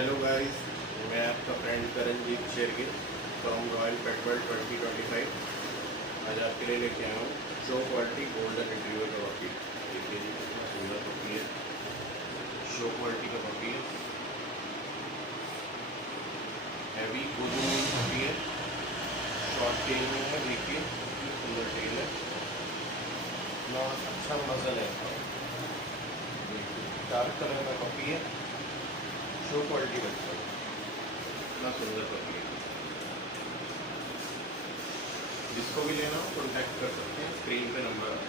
Hello guys, मैं आपका friend Karanjit Shergill from royal pet world 2025। आज आपके लिए लेके आया हूँ शो क्वालिटी गोल्डन रिट्रीवर का पपी। देखिए जी कितना सुंदर पपी है, शो क्वालिटी का पपी है, हैवी गोल्डन पपी है, शॉर्ट टेल में है। देखिए कितनी सुंदर टेल है, इतना अच्छा मजल है। देखिए डार्क कलर का पपी है, शो क्वालिटी बच्चा है, इतना सुंदर पपी है। जिसको भी लेना हो कॉन्टैक्ट कर सकते हैं, स्क्रीन पे नंबर है।